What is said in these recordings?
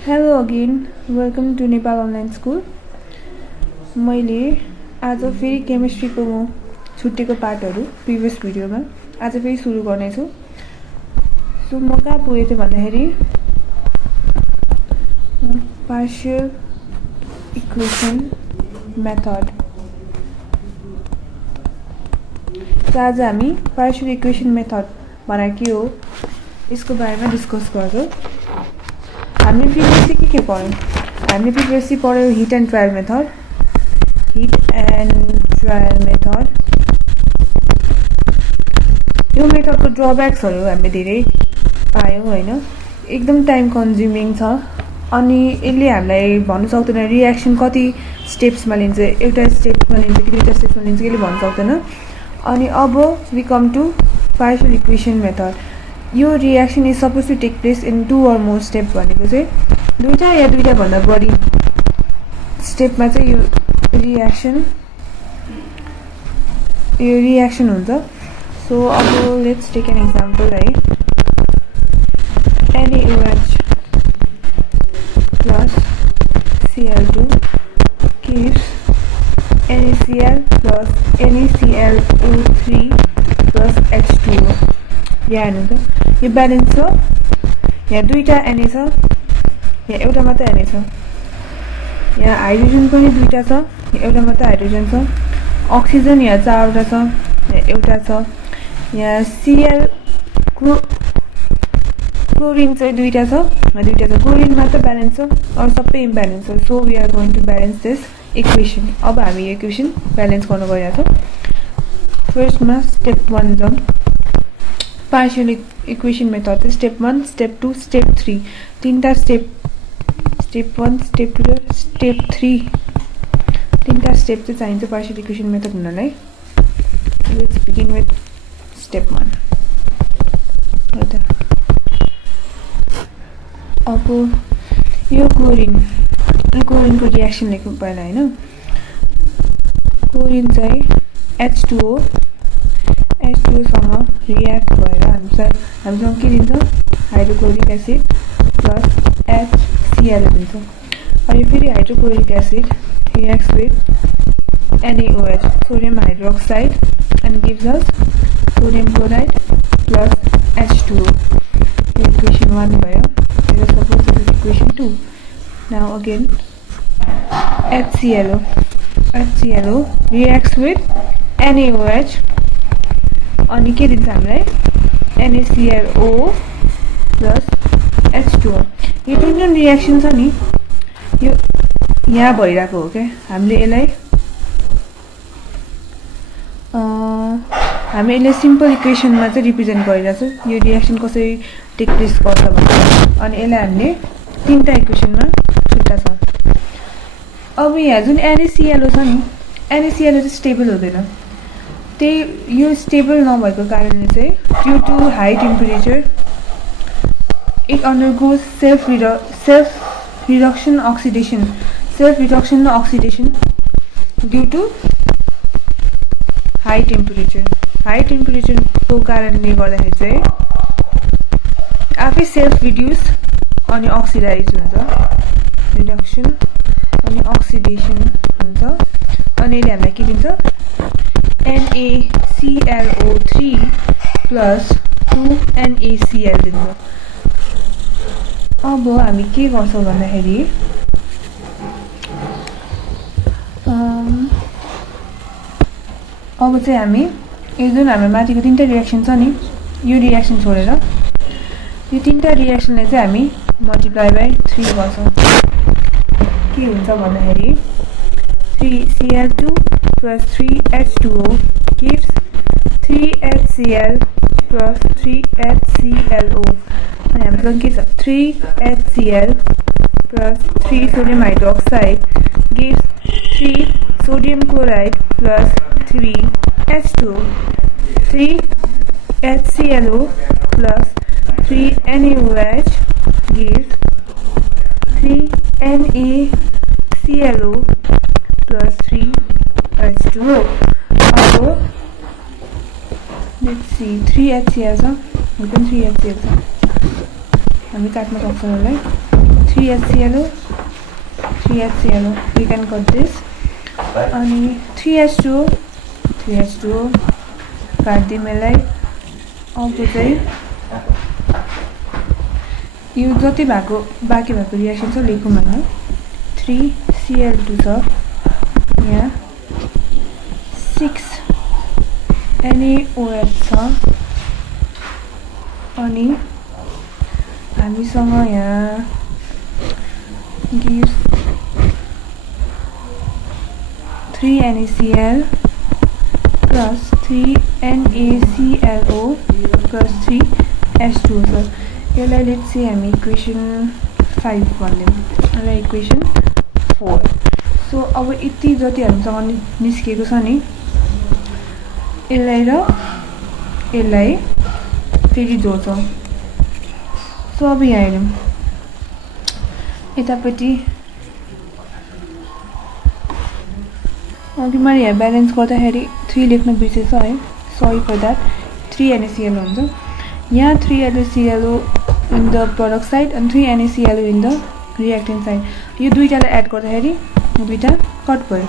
Hello again, welcome to Nepal Online School. मैले आज फेरि केमिस्ट्रीको छुट्टेको पार्टहरु प्रिभियस भिडियोमा आज फेरि सुरु गर्ने छु। सो म कहाँ पुगेँ थिएँ भन्दाखेरि पार्शियल इक्वेसन मेथड। आज हामी पार्शियल इक्वेसन मेथड भनेर के हो यसको बारेमा डिस्कस गर्छौं। हामीले प्रिभियसली के पढ्यौं? हामीले प्रिभियसली पढ्यौं हिट एन्ड ट्रायल मेथड। यो मेथडको ड्रब्याक्सहरु हामीले धेरै पायौं हैन। एकदम टाइम कन्ज्युमिङ छ अनि यसले हामीलाई भन्न सक्दैन रिएक्सन कति स्टेप्समा लिन्छ, एउटा स्टेपमा लिन्छ कि दुईटा स्टेपमा लिन्छ यसले भन्न सक्दैन। अनि अब we come to partial equation method. यो reaction is suppose to take place in 2 or more steps भनेको चाहिँ दुईटा या दुईटा भन्दा बढी स्टेपमा चाहिँ यो रिएक्सन हुन्छ। सो अब लेट्स टेक एन एक्जाम्पल है। NaOH plus Cl2 gives NaCl plus NaClO3 plus H2O। यहाँ हेर्नुहुन्छ यो ब्यालेन्स छ, यहाँ दुईटा Na छ, यहाँ एउटा मात्र Na छ, यहाँ हाइड्रोजन पनि दुईटा छ, यहाँ एउटा मात्र हाइड्रोजन छ, अक्सिजन यहाँ चारवटा छ, यहाँ एउटा छ, यहाँ Cl क्लोरिन चाहिँ दुईटा छ, दुईटा छ, क्लोरिन मात्र ब्यालेन्स छ, अरु सबै इम्ब्यालेन्स छ। So we are going to balance this equation. अब हामी यो इक्वेसन ब्यालेन्स गर्न गइरहेछौं। फर्स्टमा स्टेप 1 जाउँ। Partial equation method step 1, step 2, step 3 तीनटा स्टेप 1, स्टेप 2 र स्टेप 3 तीनटा स्टेप चाहिँ चाहिन्छ पार्शियल इक्वेसन मेथड हुनलाई। Let's begin with step 1। अब यो क्लोरिनको रिएक्सन लेख्नु पहिला हैन। क्लोरिन चाहिँ H2O सँग रिएक्ट भएर हामीसँग के दिन्छ? हाइड्रोक्लोरिक एसिड प्लस HCl दिन्छ। अनि फेरि hydrochloric acid reacts with NaOH sodium hydroxide and gives us sodium chloride plus H2O। Equation 1 भयो। Let us suppose this is equation 2। Now again HClO reacts with NaOH अनि के दिन्छ हामीलाई? NaClO plus H2O। यो जुन रिएक्सन छ नि यो यहाँ भइराको हो के। हामीले यसलाई सिम्पल इक्वेसनमा चाहिँ रिप्रेजेन्ट गरिरहेछौं। यो रिएक्सन कसरी टेक प्लेस गर्छ भनेर अनि यसलाई हामीले तीनटा इक्वेसनमा छुट्टा छ। अब यहाँ जुन NaClO छ नि NaClO चाहिँ स्टेबल हुँदैन। यो स्टेबल नभएको कारणले चाहिँ due to high temperature it undergoes self reduction र अक्सिडेसन ड्यू टु हाई टेम्परेचरको कारणले गर्दाखेरि चाहिँ आफै सेल्फ रिड्युस अनि अक्सिडाइज हुन्छ, रिडक्सन अनि अक्सिडेसन हुन्छ। अनि यसले हामीलाई के दिन्छ? NaClO3 plus 2NaCl दिन्छ। अब हामी के गर्छौं भन्दाखेरि अब चाहिँ हामी यो जुन हाम्रो माथिको तीनटा रिएक्सन छ नि यो रिएक्सन छोडेर यो तीनटा रिएक्सनलाई चाहिँ हामी मल्टिप्लाई बाइ 3 गर्छौं। के हुन्छ भन्दाखेरि 3Cl2 plus 3H2O gives 3HCl plus 3HClO। अनि हामीसँग के छ? 3HCl plus 3 sodium hydroxide gives 3 sodium chloride plus 3 H2O। 3HClO plus 3 NaOH gives 3 NaClO plus 3 H2O। अब let's see 3HCl छ, यो पनि 3HCl छ, हामी काट्न सक्छौं यसलाई। 3HClO 3HClO we can cut this अनि 3H2O 3H2O काट्दिम यसलाई अब चाहिँ यो जति भएको बाँकी भएको रिएक्सन छ लेखौँ हैन 3Cl2 छ यहाँ 6NaOH छ अनि हामीसँग यहाँ gives 3NaCl plus 3NaClO plus 3H2O छ यसलाई लेट्स से हामी इक्वेसन 5 भन्दियौं यसलाई इक्वेसन 4 सो अब यति जति हामीसँग निस्केको छ नि यसलाई र यसलाई फेरि जोड्छौं सो अब यहाँ हेरौं यतापट्टि अघि मैले यहाँ ब्यालेन्स गर्दाखेरि 3 लेख्न बिर्सेछ है सरी फर दैट 3NaCl हुन्छ यहाँ 3NaClO in the product side and 3NaClO in the reactant side यो दुईटालाई एड गर्दाखेरि दुईटा कट भयो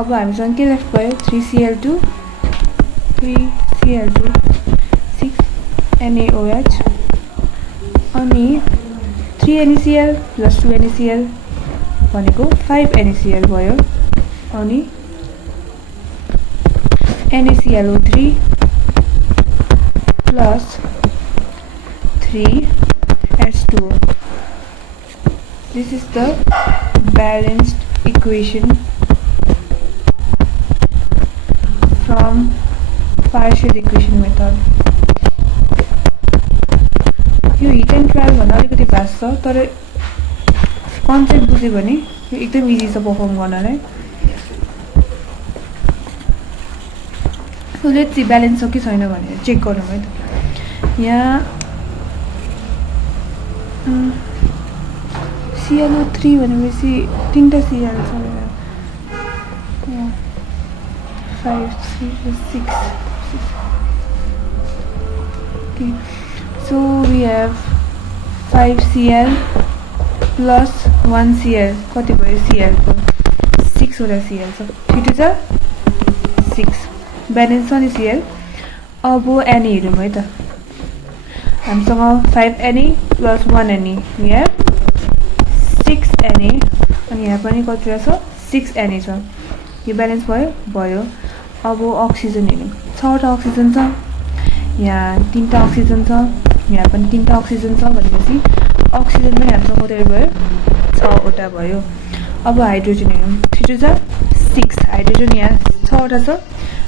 अब हामीसँग के लेफ्ट भयो 3Cl2 6NaOH अनि 3NaCl plus 2NaCl भनेको 5NaCl भयो अनि NaClO3 plus 3H2O. This is the balanced equation from partial equation method. यो हिट एन्ड ट्रायल भन्दा अलिकति भास्ट छ तर कन्सेप्ट बुझ्यो भने यो एकदम इजी छ परफर्म गर्नलाई सो लेट्स सी ब्यालेन्स छ कि छैन भनेर चेक गरौँ है त यहाँ ClO3 भनेपछि तीनटा Cl छ 5 3 6 okay so we have 5Cl plus 1Cl कति भयो Cl को 6 वटा Cl छ 3 2 6 ब्यालेन्स छ नि Cl अब Na हेरौँ है त हामीसँग 5Na plus 1Na we have 6Na अनि यहाँ पनि कति छ 6Na छ यो ब्यालेन्स भयो अब अक्सिजन हेरौँ 6 वटा अक्सिजन छ यहाँ 3टा अक्सिजन छ यहाँ पनि 3टा अक्सिजन छ भनेपछि अक्सिजन पनि हामीसँग कति भयो 6 वटा भयो अब हाइड्रोजन हेरौँ 3 2 6 हाइड्रोजन यहाँ 6 वटा छ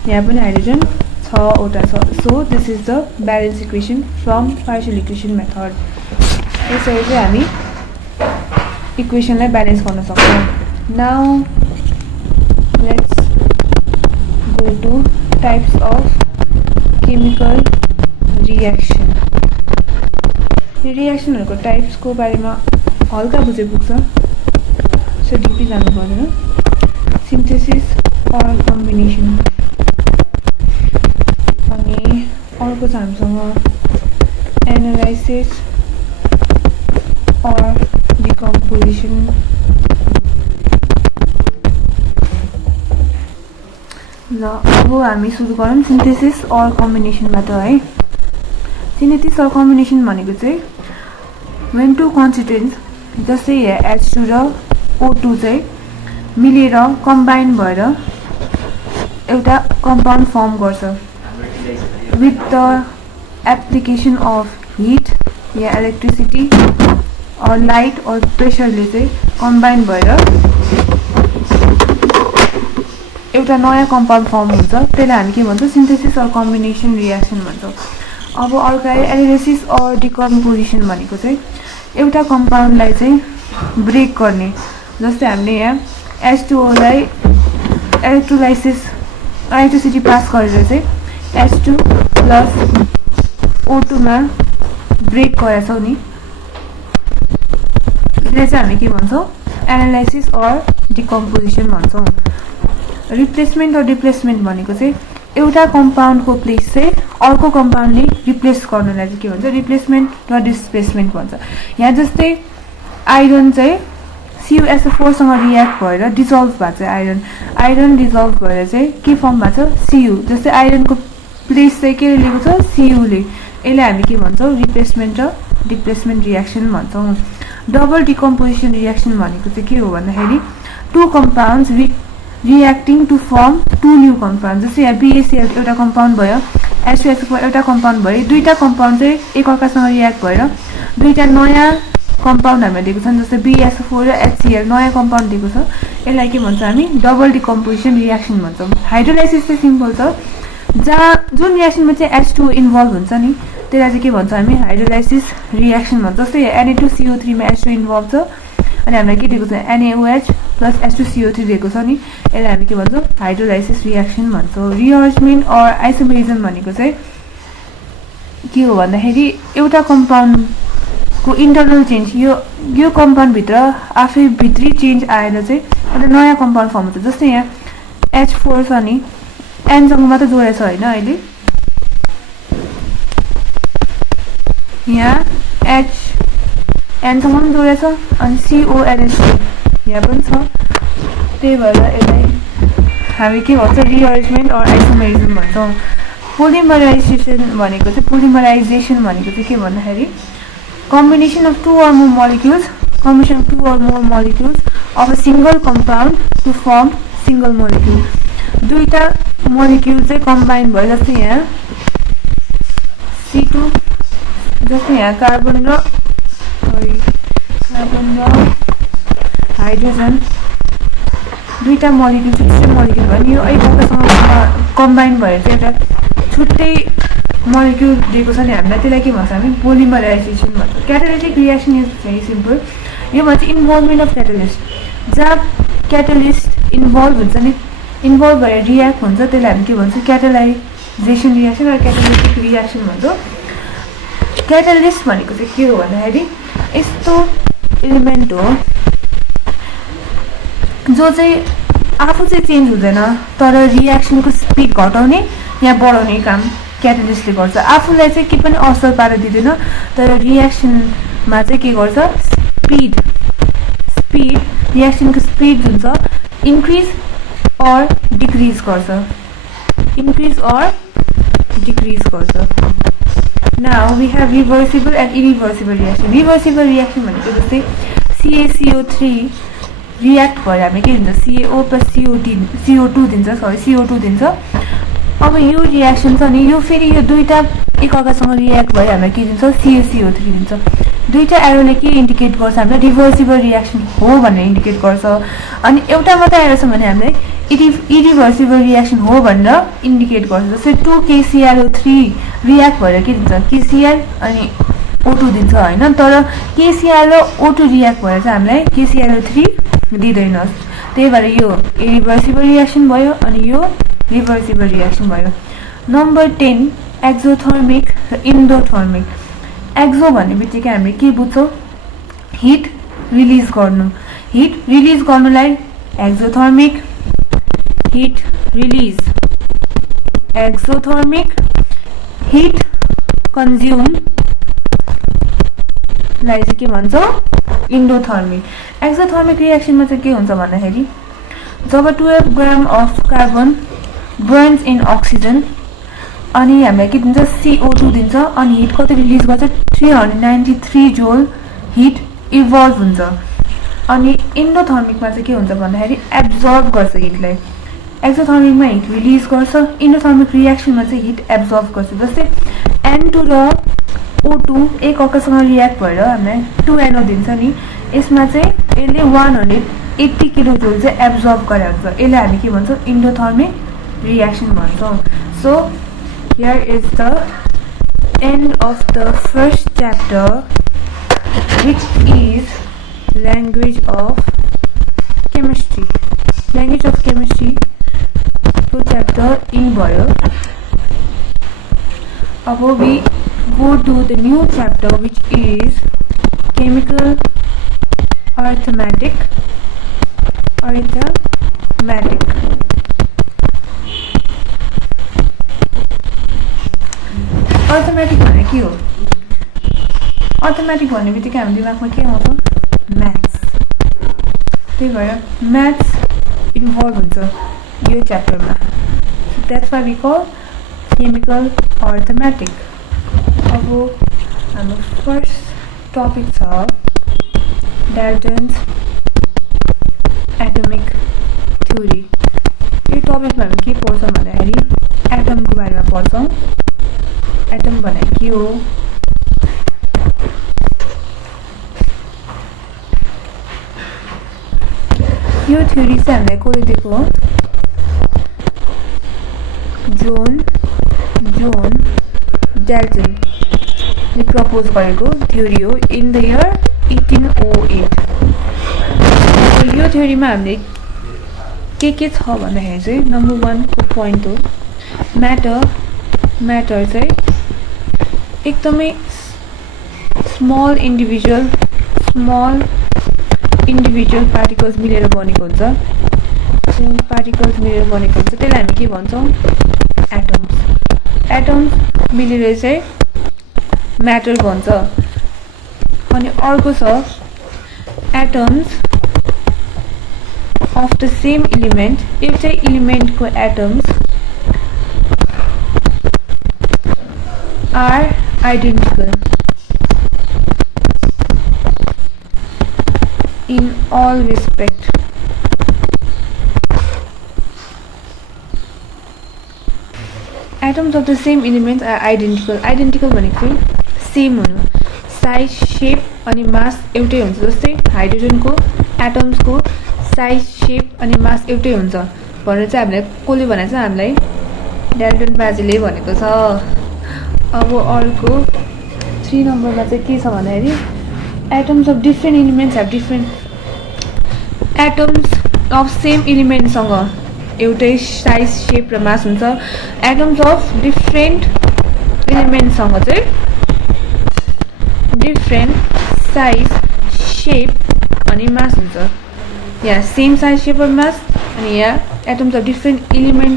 यहाँ पनि हाइड्रोजन 6 वटा छ so this is the balance equation from partial equation method यसरी चाहिँ हामी इक्वेसनलाई ब्यालेन्स गर्न सक्छौं now let's go to types of chemical reaction रिएक्सनहरुको टाइप्सको बारेमा हल्का बुझे पुग्छ सो डिपली जानु पर्दैन सिन्थेसिस अर कम्बिनेसन अनि अर्को छ हामीसँग एनालाइसिस अर डिकम्पोजिसन ल अब हामी सुरु गरौँ सिन्थेसिस अर कम्बिनेसनबाट है सिन्थेसिस अर कम्बिनेसन भनेको चाहिँ when two constituents जस्तै H2 र O2 चाहिँ मिलेर कम्बाइन भएर एउटा कम्पाउन्ड फर्म गर्छ with the application of heat yeah electricity or light or pressure ले चाहिँ कम्बाइन भएर एउटा नयाँ कम्पाउन्ड फर्म हुन्छ त्यसलाई हामी के भन्छौं सिन्थेसिस अर कम्बिनेसन रिएक्सन भन्छौं अब अर्को एनालाइसिस अर डिकम्पोजिसन भनेको चाहिँ एउटा कम्पाउन्डलाई चाहिँ ब्रेक गर्ने जस्तै हामीले यहाँ H2O लाई इलेक्ट्रिसिटी पास गरेर चाहिँ H2 plus O2 मा ब्रेक गरेछौं नि यसलाई चाहिँ हामी के भन्छौं एनालाइसिस अर डिकम्पोजिसन भन्छौं रिप्लेसमेन्ट अर रिप्लेसमेन्ट भनेको चाहिँ एउटा कम्पाउन्डको प्लेस चाहिँ अर्को कम्पाउन्डले रिप्लेस गर्नलाई चाहिँ के भन्छ रिप्लेसमेन्ट र डिस्प्लेसमेन्ट भन्छ यहाँ जस्तै आइरन चाहिँ CuSO4 सँग रियाक्ट भएर डिसल्भ भएको छ आइरन डिसल्भ भएर चाहिँ के फर्म भएको छ Cu जस्तै आइरनको प्लेस चाहिँ के लिएको छ Cu ले यसलाई हामी के भन्छौं रिप्लेसमेन्ट र डिप्लेसमेन्ट रियाक्सन भन्छौं डबल डिकम्पोजिसन रियाक्सन भनेको चाहिँ के हो भन्दाखेरि two compounds reacting to form two new compounds जस्तै यहाँ BaCl एउटा कम्पाउन्ड भयो H2SO4 एउटा कम्पाउन्ड भयो दुईटा कम्पाउन्ड चाहिँ एकअर्कासँग रियाक्ट भएर दुईटा नयाँ कम्पाउन्ड हामीले दिएको छन् जस्तै BaSO4 र HCl नयाँ कम्पाउन्ड दिएको छ यसलाई के भन्छ हामी डबल डिकम्पोजिसन रियाक्सन भन्छौं हाइड्रोलाइसिस चाहिँ सिम्पल छ जहाँ जुन रियाक्सनमा चाहिँ H2O इन्भल्भ हुन्छ नि त्यसलाई चाहिँ के भन्छ हामी हाइड्रोलाइसिस रियाक्सन भन्छ जस्तै Na2CO3 मा H2 इन्भल्भ छ अनि हामीलाई के दिएको छ NaOH plus H2CO3 दिएको छ नि यसलाई हामी के भन्छौं हाइड्रोलाइसिस रियाक्सन भन्छौं रिअरेन्जमेन्ट अर आइसोमेरिजम भनेको चाहिँ के हो भन्दाखेरि एउटा कम्पाउन्ड को इन्टरनल चेन्ज यो कम्पाउन्ड भित्र आफै भित्री चेन्ज आएर चाहिँ एउटा नयाँ कम्पाउन्ड फर्म हुन्छ जस्तै यहाँ H4 छ नि N सँग मात्र जोडेछ हैन अहिले यहाँ H N सँग पनि जोडेछ अनि CONH यहाँ पनि छ त्यही भएर यसलाई हामी के भन्छ रिअरेन्जमेन्ट अर आइसोमेरिजम भन्छौं पोलिमराइजेसन भनेको चाहिँ के भन्दाखेरि combination of two or more molecules of a single compound to form single molecule दुईटा मोलिक्युल चाहिँ कम्बाइन भयो जस्तै यहाँ C2 जस्तै यहाँ कार्बन र हाइड्रोजन दुईटा मोलिक्युल छुट्टै मोलिक्युल भयो नि यो एकअर्कासँग कम्बाइन भएर चाहिँ एउटा छुट्टै मोलिक्युल दिएको छ नि हामीलाई त्यसलाई के भन्छ हामी पोलिमराइजेसन भन्छ क्याटालिटिक रियाक्सन इज भेरी सिम्पल यो चाहिँ इन्भल्भमेन्ट अफ क्याटालिस्ट जहाँ क्याटालिस्ट इन्भल्भ हुन्छ नि इन्भल्भ भएर रियाक्ट हुन्छ त्यसलाई हामी के भन्छौं क्याटालाइजेसन रियाक्सन र क्याटालिटिक रियाक्सन भन्छौं क्याटालिस्ट भनेको चाहिँ के हो भन्दाखेरि यस्तो एलिमेन्ट हो जो चाहिँ आफू चाहिँ चेन्ज हुँदैन तर रियाक्सनको स्पिड घटाउने या बढाउने काम क्याटालिस्टले गर्छ आफूलाई चाहिँ के पनि असर पारेर दिदैन तर रियाक्सनमा चाहिँ के गर्छ स्पिड रियाक्सनको स्पिड जुन छ इन्क्रिज अर डिक्रिज गर्छ now we have reversible and irreversible reaction reversible reaction भनेको जस्तै CaCO3 रियाक्ट भएर हामी के दिन्छ CaO plus CO2 दिन्छ अब यो रियाक्सन छ नि यो फेरि यो दुईटा एकअर्कासँग रियाक्ट भएर हामीलाई के दिन्छ CaCO3 दिन्छ दुईटा एरोले के इन्डिकेट गर्छ हामीलाई रिभर्सिबल रियाक्सन हो भनेर इन्डिकेट गर्छ अनि एउटा मात्र एरो छ भने हामीलाई इरिभर्सिबल रियाक्सन हो भनेर इन्डिकेट गर्छ जस्तै 2KClO3 रियाक्ट भएर के दिन्छ KCl अनि O2 दिन्छ हैन तर KCl र O2 रियाक्ट भएर चाहिँ हामीलाई KClO3 दिदैन त्यही भएर यो इरिभर्सिबल रियाक्सन भयो अनि यो रिभर्सिबल रियाक्सन भयो नम्बर 10 एक्जोथर्मिक र इन्डोथर्मिक एक्जो भन्ने बित्तिकै हामीले के बुझ्छौं हिट रिलिज गर्नुलाई exothermic hit release exothermic hit consume लाई चाहिँ के भन्छौं इन्डोथर्मिक एक्सोथर्मिक रियाक्सनमा चाहिँ के हुन्छ भन्दाखेरि जब 12 ग्राम of carbon Burns in oxygen अनि हामीलाई के दिन्छ CO2 दिन्छ अनि हिट कति रिलिज गर्छ 393 जूल हिट इभल्भ हुन्छ अनि इन्डोथर्मिकमा चाहिँ के हुन्छ भन्दाखेरि एब्जर्ब गर्छ हिटलाई एक्सोथर्मिकमा हिट रिलिज गर्छ इन्डोथर्मिक रियाक्सनमा चाहिँ हिट एब्जर्ब गर्छ जस्तै N2 र O2 एकअर्कासँग रियाक्ट भएर हामीलाई 2NO दिन्छ नि यसमा चाहिँ यसले 180 किलो जूल चाहिँ एब्जर्ब गरेको हुन्छ यसलाई हामी के भन्छौं इन्डोथर्मिक reaction भन्छौं so here is the end of the first chapter which is language of chemistry को chapter E भयो अब we go to the new chapter which is chemical arithmetic arithmetic भने के हो अर्थमेटिक भन्ने बित्तिकै हाम्रो दिमागमा के आउँछ त्यही भएर म्याथ्स इन्भल्भ हुन्छ यो च्याप्टरमा that's why we call chemical arithmetic अब हाम्रो फर्स्ट टपिक छ डाल्टन्स एटमिक थ्योरी यो टपिकमा हामी के पढ्छौँ भन्दाखेरि एटमको बारेमा पढ्छौँ एटम भनेको के हो यो थ्योरी चाहिँ हामीलाई कसले दिएको हो जोन डाल्टनले प्रपोज गरेको थ्योरी हो इन द इयर 1808 यो थ्योरीमा हामीले के छ भन्दाखेरि चाहिँ नम्बर 1 को पोइन्ट हो म्याटर चाहिँ एकदमै स्मल इन्डिभिजुअल पार्टिकल्स मिलेर बनेको हुन्छ त्यसलाई हामी के भन्छौँ एटम्स मिलेर चाहिँ म्याटर भन्छ अनि अर्को छ atoms of the same element एउटै एलिमेन्टको atoms are identical in all respect atoms of the same elements are identical भनेको चाहिँ सेम हुनु साइज शेप अनि मास एउटै हुन्छ जस्तै हाइड्रोजनको एटम्सको साइज शेप अनि मास एउटै हुन्छ भनेर चाहिँ हामीलाई कसले भनेको छ हामीलाई डाल्टन बाजेले भनेको छ अब अर्को 3 नम्बरमा चाहिँ के छ भन्दाखेरि atoms of different elements have different atoms of same element सँग एउटै साइज शेप र मास हुन्छ atoms of different elements सँग चाहिँ different size shape अनि मास हुन्छ यहाँ सेम साइज शेप र मास अनि यहाँ atoms of different element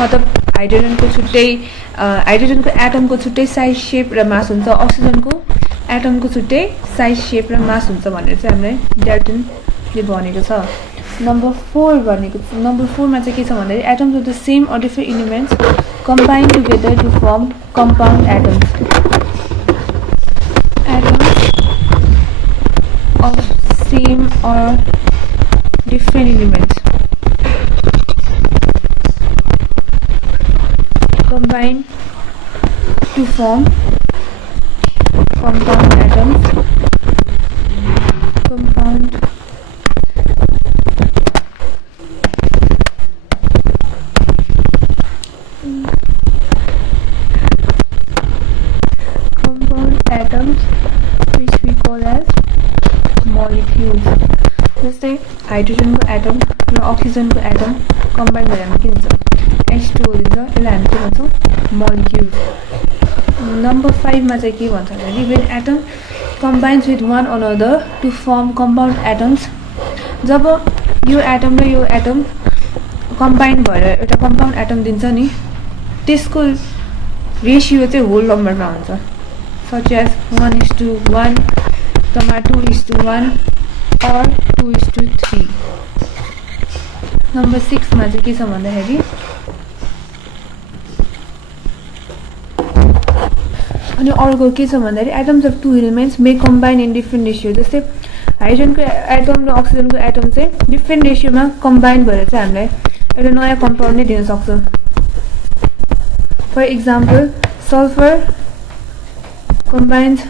मतलब हाइड्रोजनको एटमको छुट्टै साइज शेप र मास हुन्छ अक्सिजनको एटमको छुट्टै साइज शेप र मास हुन्छ भनेर चाहिँ हामीलाई डाल्टनले भनेको छ नम्बर 4 मा चाहिँ के छ भन्दाखेरि atoms of the same or different elements combine together to form compound atoms of same or different elements combine to form compound atoms compound atoms which we call as molecules जस्तै हाइड्रोजनको atom र अक्सिजनको atom combine भएर के हुन्छ H2O दिन्छ यसलाई हामी के भन्छौँ molecules नम्बर 5 मा चाहिँ के भन्छ भने when atom combines with one another to form compound atoms जब यो एटम र यो एटम कम्बाइन भएर एउटा कम्पाउन्ड एटम दिन्छ नि त्यसको रेशियो चाहिँ होल नम्बरमा हुन्छ such as 1:1 2:1 or 2:3 नम्बर 6 मा चाहिँ के छ भन्दाखेरि अनि अर्को के छ भन्दाखेरि atoms of two elements may combine in different ratio जस्तै हाइड्रोजनको एटम र अक्सिजनको एटम चाहिँ डिफरेन्ट रेशियोमा कम्बाइन भएर चाहिँ हामीलाई एउटा नयाँ कम्पाउन्ड नै दिन सक्छ for example sulphur combines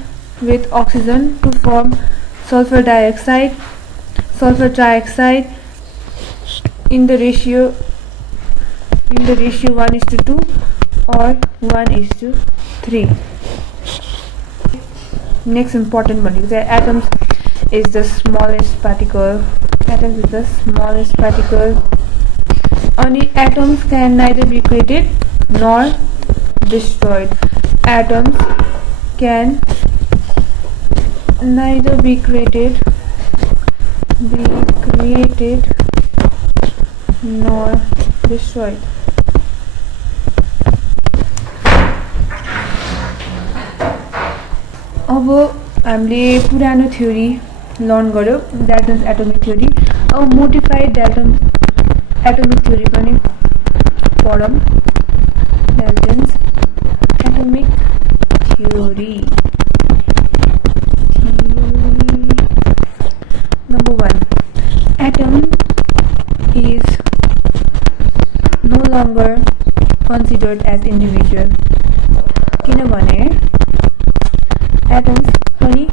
with oxygen to form sulfur dioxide, sulfur trioxide in the ratio 1:2 or 1:3. Next important one is that atoms is the smallest particle. Atoms is the smallest particle. Only atoms can neither be created nor destroyed. Atoms can neither be created nor destroyed. अब हामीले पुरानो theory learn गर्यो Dalton's atomic theory. अब modified atomic theory पनि पढौँ। Dalton's atomic theory number 1 atom is no longer considered as individual किनभने atoms पनि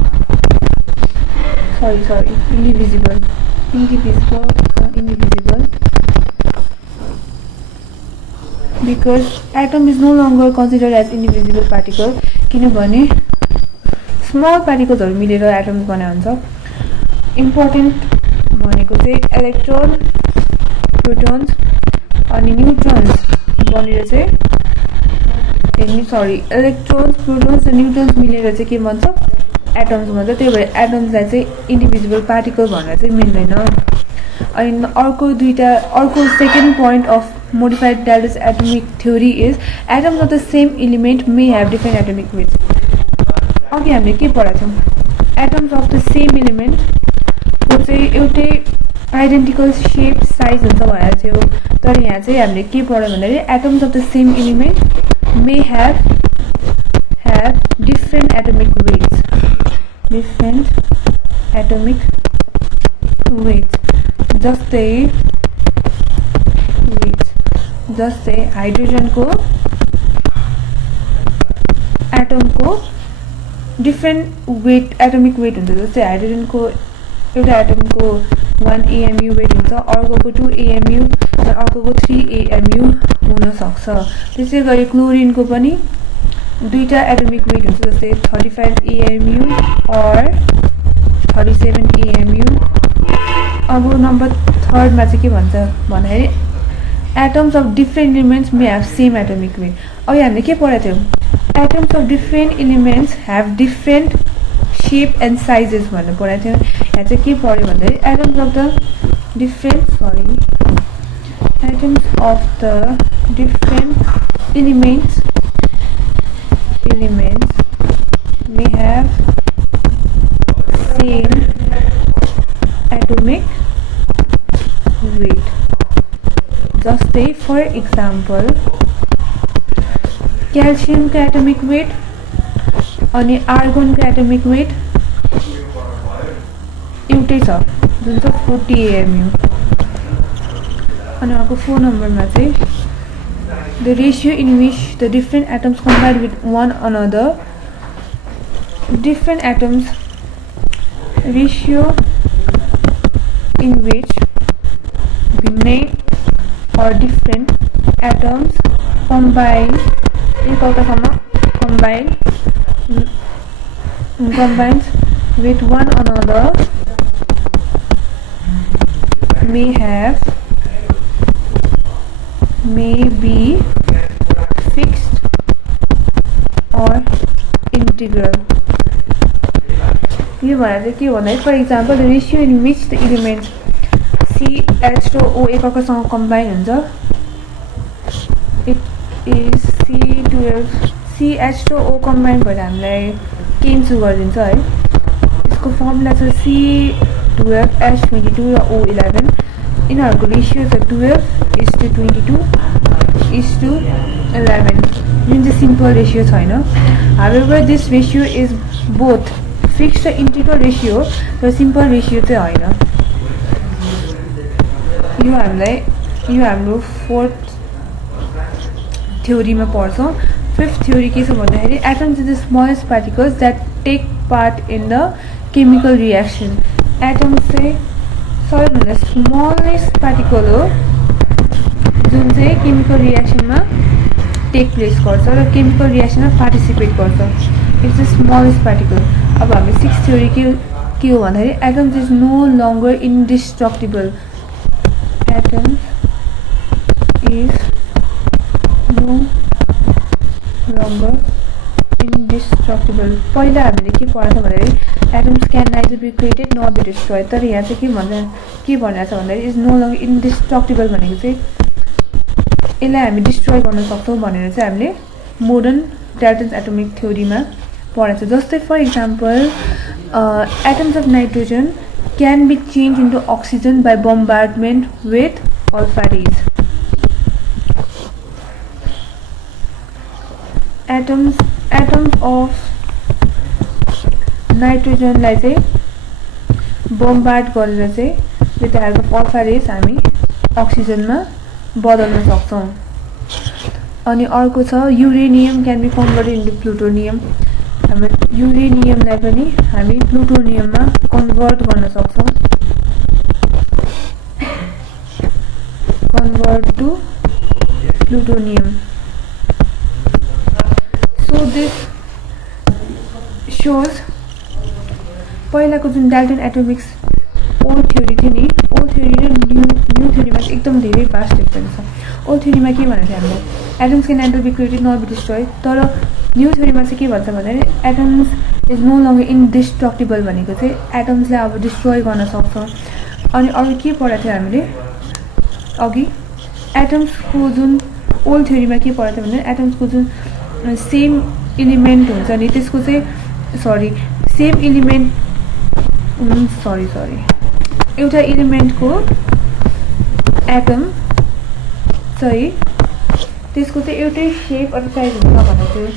indivisible because atom is no longer considered as indivisible particle किनभने small particles हरु मिलेर atoms बने हुन्छ। इम्पोर्टेन्ट भनेको चाहिँ इलेक्ट्रोन प्रोटोन्स अनि न्यूट्रन्स बनेर चाहिँ इलेक्ट्रोन्स प्रोटोन्स र न्यूट्रन्स मिलेर चाहिँ के भन्छ एटम्स भन्छ। त्यही भएर एटम्सलाई चाहिँ इन्डिभिजिबल पार्टिकल भनेर चाहिँ मिल्दैन। अनि अर्को second point of modified Dalton's atomic theory is atoms of the same element may have different atomic weights. अघि हामीले के पढाएको थियौँ atoms of the same element को चाहिँ एउटै आइडेन्टिकल शेप साइज हुन्छ भनेर थियो। तर यहाँ चाहिँ हामीले के पढ्यौँ भन्दाखेरि atoms of the same element may have different atomic weights जस्तै हाइड्रोजनको एटमको डिफरेन्ट वेट एटोमिक वेट हुन्छ। जस्तै हाइड्रोजनको एउटा एटमको 1 AMU वेट हुन्छ, अर्कोको 2 AMU र अर्कोको 3 AMU हुन सक्छ। त्यसै गरी क्लोरिनको पनि दुईटा एटोमिक वेट हुन्छ जस्तै 35 AMU और 37 AMU। अब नम्बर 3 मा चाहिँ के भन्छ भन्दाखेरि atoms of different elements may have same atomic weight. अघि हामीले के पढाएको थियौँ atoms of different elements have different shape and sizes भनेर पढाएको थियौँ। यहाँ चाहिँ के पढ्यो भन्दाखेरि atoms of the different elements may have same atomic weight। जस्तै फर एक्जाम्पल क्याल्सियमको एटोमिक वेट अनि आर्गनको एटोमिक वेट एउटै छ जुन चाहिँ 40 AMU। अनि अर्को 4 नम्बरमा चाहिँ the ratio in which the different atoms combine with one another, different atoms ratio in which भिन्नै or different atoms combines with one another may be fixed or integral। यो भनेर चाहिँ के भन्दा for example the ratio in which the elements CH र O एकअर्कासँग combine हुन्छ it is CH र O कम्बाइन भएर हामीलाई क्यान्सल गरिदिन्छ है। यसको फर्मुला छ C12H22 र O11। यिनीहरूको रेसियो छ 12:22:11 जुन चाहिँ सिम्पल रेसियो छैन। However this ratio is both fixed र इन्टिग्रल रेसियो र सिम्पल रेसियो चाहिँ होइन। यो हाम्रो 4th थ्योरीमा पढ्छौँ। 5th थ्योरी के छ भन्दाखेरि atoms is the smallest particles that take part in the chemical reaction. Atoms चाहिँ सबैभन्दा स्मलेस्ट पार्टिकल हो जुन चाहिँ केमिकल रिएक्सनमा टेक प्लेस गर्छ र केमिकल रिएक्सनमा पार्टिसिपेट गर्छ। It's the smallest particle. अब हामी 6th थ्योरी के हो भन्दाखेरि atoms is no longer indestructible. Atoms is no longer indestructible. पहिला हामीले के पढाएको भन्दाखेरि atoms can neither be created not be destroyed. तर यहाँ चाहिँ के भनेको छ भन्दाखेरि इज नो लङ्गर इन्डिस्ट्रक्टिबल भनेको चाहिँ यसलाई हामी डिस्ट्रोय गर्न सक्छौँ भनेर चाहिँ हामीले मोडर्न डाल्टन्स एटोमिक थ्योरीमा पढाएको छ। जस्तै for example atoms of nitrogen can be changed into oxygen by bombardment with alpha rays. Atoms of nitrogen लाई चाहिँ bombard गरेर चाहिँ with the help of alpha rays हामी oxygen मा बदल्न सक्छौं. अनि अर्को छ uranium can be converted into plutonium. हामी uranium लाई पनि हामी plutonium मा convert गर्न सक्छौं. Convert to plutonium. So this shows पहिलाको जुन डाल्टन एटोमिक्स ओल्ड थ्योरी थियो नि, ओल्ड थ्योरी र न्यू थ्योरीमा एकदम धेरै भास्ट डिफरेन्स छ. ओल्ड थ्योरीमा के भनेको थियो हामीले atoms can never be created not be destroyed, तर न्यू थ्योरीमा चाहिँ के भन्छ भने atoms is no longer indestructible भनेको चाहिँ एटम्सलाई अब डिस्ट्रोय गर्न सक्छ. अनि अरु के पढाएको थियो हामीले अघि एटम्सको जुन ओल्ड थ्योरीमा के पढाएको थियो भने एटम्सको जुन सेम एलिमेन्ट हुन्छ नि त्यसको चाहिँ सेम एलिमेन्ट एउटा एलिमेन्टको एटम चाहिँ त्यसको चाहिँ एउटै शेप अथवा साइज हुन्छ भनेको थियो.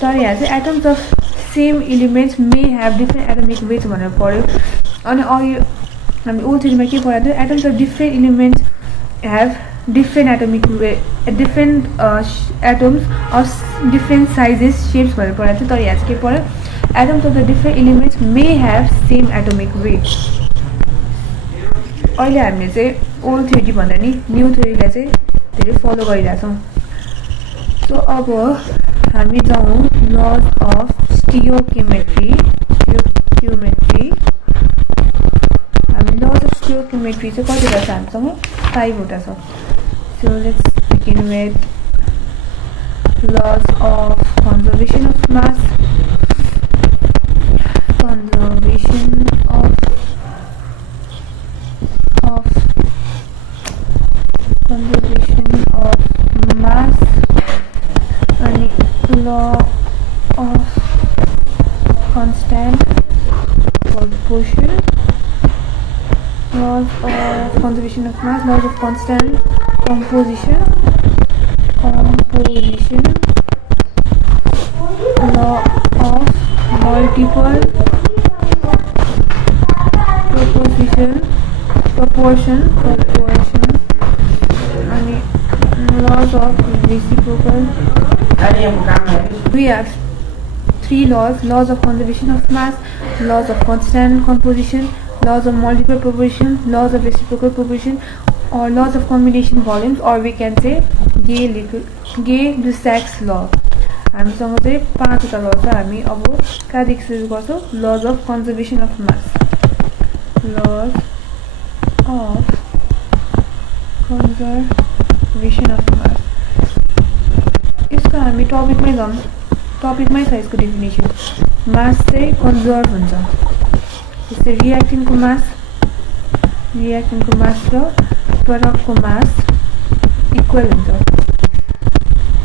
तर यहाँ चाहिँ atoms of same elements may have different atomic weights भनेर पढ्यो. अनि अघि हामी ओल्ड थ्योरीमा के पढाएको थियो atoms of different elements have different atomic weight, different atoms of different sizes, shapes भनेर पढाएको थियो. तर यहाँ चाहिँ के पढ्यो atoms of the different elements may have same atomic weight. अहिले हामीले चाहिँ ओल्ड थ्योरी भन्दा नि न्यू थ्योरीलाई चाहिँ धेरै फलो गरिरहेछौँ. सो अब हामी जाउँ लज अफ स्टियोकेमेट्री. हामी लज अफ स्टियोकेमेट्री चाहिँ कतिवटा छ हामीसँग 5 वटा छ. So let's begin with laws of conservation of mass. Conservation of mass and law of constant proportion. Laws of conservation of mass, laws of constant composition, law of multiple proportion, and laws of reciprocal. We have 3 laws of conservation of mass, laws of constant composition, laws of multiple proportion, laws of reciprocal proportion, or laws of combination volumes, or we can say Gay-Lussac's law. हामीसँग चाहिँ 5 वटा lodge छ. हामी अब कहाँदेखि सुरु गर्छौँ lodge of conservation of mass. Lodge of conservation of मास यसको हामी टपिकमै जाउँ. टपिकमै छ यसको डेफिनेसन. मास चाहिँ कन्जर्भ हुन्छ. जस्तै रियाक्टेन्टको मास र प्रोडक्टको मास इक्वल हुन्छ.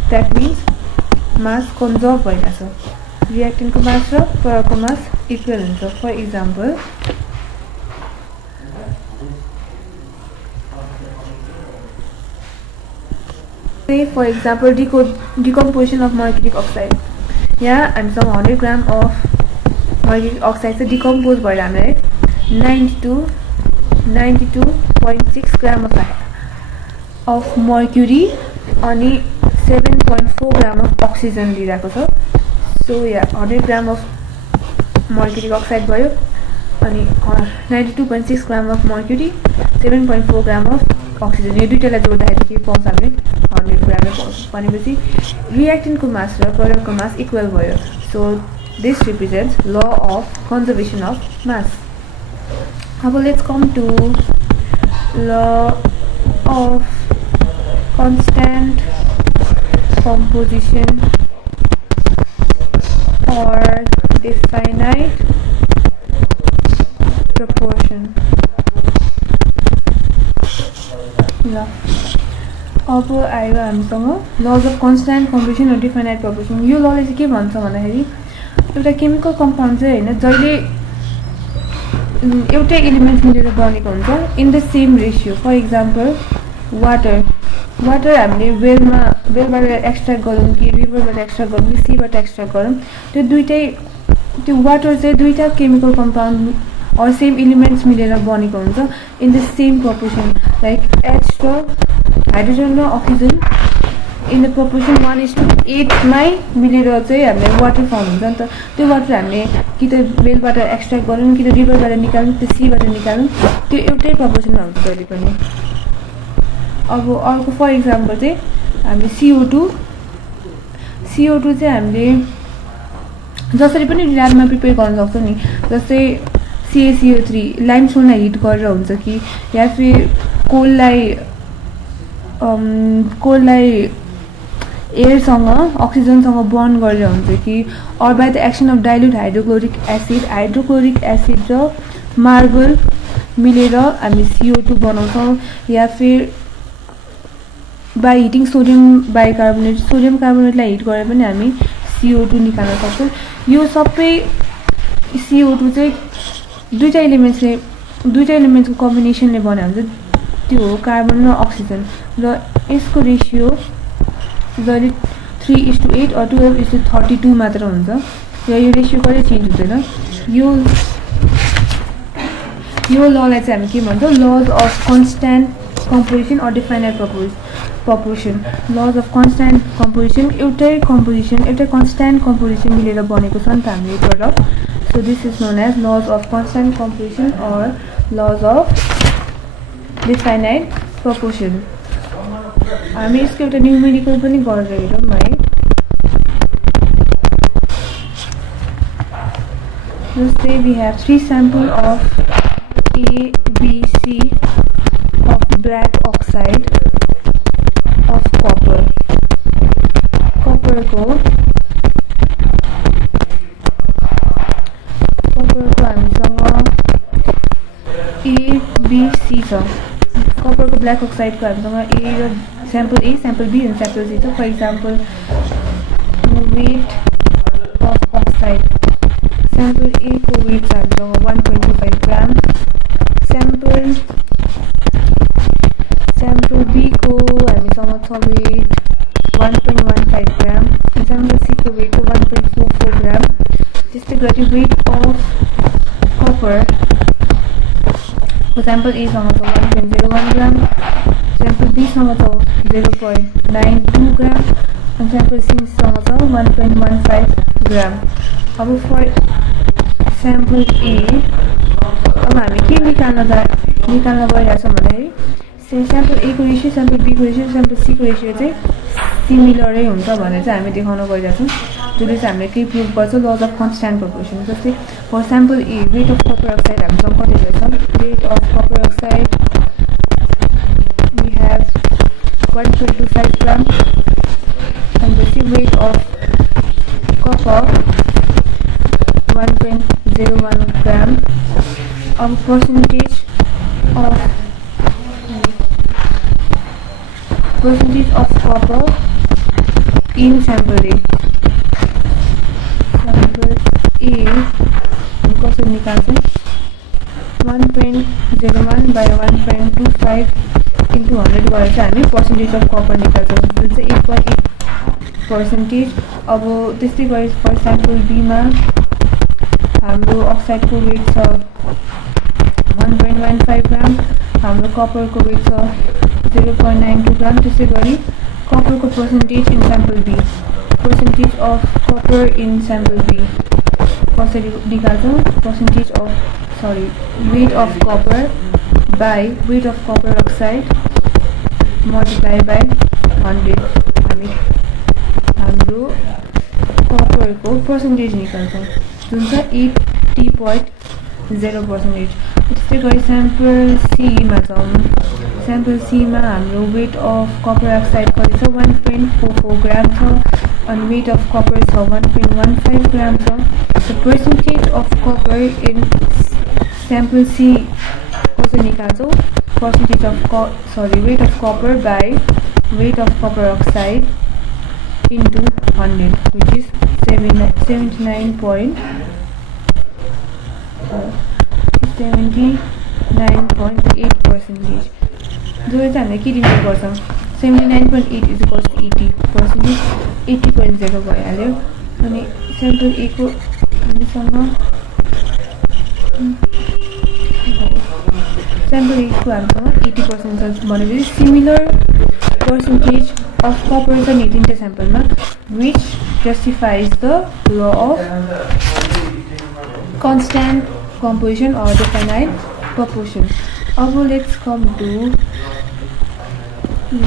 द्याट मिन्स मास कन्जर्भ भइरहेछ. रियाक्टेन्टको मास र प्रोडक्टको मास इक्वल हुन्छ. For example decomposition of mercuric oxide. यहाँ हामीसँग 100 ग्राम अफ मर्क्युरिक अक्साइड चाहिँ डिकम्पोज भएर हामीलाई 92.6 ग्राम अफ मर्क्युरी अनि 7.4 ग्राम अफ अक्सिजन दिइरहेको छ. सो यहाँ 100 ग्राम अफ मर्क्युरिक अक्साइड भयो अनि 92.6 ग्राम of mercury 7.4 gram of oxygen. यो दुईटालाई जोड्दाखेरि के पाउँछ हामीले 100 ग्राम पाउँछ. भनेपछि रियाक्टेन्टको मास र प्रोडक्टको मास इक्वल भयो. So this represents law of conservation of mass. अब let's come to law of constant composition or definite proportion. अब आयो हामीसँग लज अफ कन्स्ट्यान्ट कम्पोजिसन र डिफाइनाइट प्रपोर्सन. यो लले चाहिँ के भन्छ भन्दाखेरि एउटा केमिकल कम्पाउन्ड चाहिँ हैन जहिले एउटै एलिमेन्ट्स मिलेर बनेको हुन्छ in the same ratio. For example water हामीले वेलबाट एक्सट्र्याक्ट गरौँ कि रिभरबाट एक्सट्र्याक्ट गरौँ कि सीबाट एक्सट्र्याक्ट गरौँ, त्यो वाटर चाहिँ दुईटा chemical compound or same elements मिलेर बनेको हुन्छ in the same proportion. Like H र हाइड्रोजन र अक्सिजन इन द प्रपोर्सन 1:8 मै मिलेर चाहिँ हामीले वाटर फर्म हुन्छ नि त. त्यो वाटर हामीले कि त वेलबाट एक्सट्र्याक्ट गरौँ कि त रिभरबाट निकालौँ कि त सीबाट निकालौँ, त्यो एउटै प्रपोर्सनमा हुन्छ जहिले पनि. अब अर्को फर इक्जाम्पल चाहिँ हामीले CO2 चाहिँ हामीले जसरी पनि ल्याबमा प्रिपेयर गर्न सक्छौँ नि. जस्तै CaCO3 लाइमस्टोनलाई हिट गरेर हुन्छ कि या फिर कोललाई एयरसँग अक्सिजनसँग बर्न गरेर हुन्छ कि or by the action of dilute hydrochloric acid र मार्बल मिलेर हामी CO2 बनाउँछौँ. या फिर बाई हिटिङ सोडियम कार्बोनेटलाई हिट गरेर पनि हामी CO2 निकाल्न सक्छौँ. यो सबै CO2 चाहिँ दुईटा एलिमेन्ट्सको कम्बिनेसनले बने हुन्छ. त्यो हो कार्बन र अक्सिजन. र यसको रेसियो जहिले 3:8 or 12:32 मात्र हुन्छ. र यो रेसियो कहिले चेन्ज हुँदैन. यो ललाई चाहिँ हामी के भन्छौँ, laws of constant composition or definite proportion. Laws of constant composition एउटै कन्स्ट्यान्ट कम्पोजिसन मिलेर बनेको छ नि त हाम्रो यो product. So this is known as laws of constant composition or laws of definite proportion. हामी यसको एउटा न्युमेरिकल पनि गरेर हेरौँ है. जस्तै we have 3 sample of ABC of black oxide of copper. कपरको हामीसँग ABC छ. कपरको ब्ल्याक अक्साइडको हामीसँग A र स्याम्पल A, स्याम्पल B अनि स्याम्पल C छ. For example weight of oxide sample A को वेट छ हामीसँग 1.25 ग्राम. स्याम्पल B को हामीसँग छ वेट 1.15 ग्राम. स्याम्पल C को वेट छ 1.44 ग्राम. त्यस्तै गरी वेट अफ कपर को स्याम्पल A सँग छ 1.01 ग्राम. स्याम्पल B सँग छ 0.92 ग्राम अनि स्याम्पल C सँग छ 1.15 ग्राम. अब फर स्याम्पल A अब हामी के निकाल्न गइरहेछौँ भन्दाखेरि स्याम्पल A को रेसियो, स्याम्पल B को रेसियो, स्याम्पल C को रेसियो चाहिँ सिमिलरै हुन्छ भनेर चाहिँ हामी देखाउन गइरहेछौँ. जसले चाहिँ हामीले के प्रुभ गर्छ, लज अफ कन्स्ट्यान्ट प्रपोर्सन. जस्तै फर sample A weight of copper oxide हामीसँग कति रहेछ, weight of copper oxide we have 1.25 gram. and the weight of copper 1.01 gram. Percentage of copper in sample A. Sample A कसरी निकाल्छ 1.01 by 1.25 into 100 गरेर चाहिँ हामी पर्सेन्टेज अफ कपर निकाल्छौँ जुन चाहिँ 8.8%. अब त्यस्तै गरी फर स्याम्पल B मा हाम्रो अक्साइडको वेट छ 1.15 ग्राम, हाम्रो कपरको वेट छ 0.92 ग्राम. त्यसै गरी कपरको percentage in sample B, percentage of copper in sample B कसरी निकाल्छौँ, percentage of weight of copper by weight of copper oxide multiplied by 100. हामी हाम्रो कपरको पर्सेन्टेज निकाल्छौँ जुन छ 80.0%. त्यस्तै गरी स्याम्पल C मा जाउँ. स्याम्पल C मा हाम्रो वेट अफ कपर अक्साइड कति छ 1.44 ग्राम छ अनि वेट अफ कपर छ 1.15 ग्राम छ. The percentage of copper in sample C कसरी निकाल्छौँ, percentage of weight of copper by weight of copper oxide into 100 which is 79.4. 79.8%. जो चाहिँ हामीले के दिनु पर्छ 79.8 is equals to 80%. 80.0 भइहाल्यो अनि स्याम्पल ए को हामीसँग स्याम्पल ए को हामीसँग 80% भनेपछि सिमिलर percentage of copper छ नि तिनवटा स्याम्पलमा which justifies the law of constant composition or the finite proportion. अब let's come to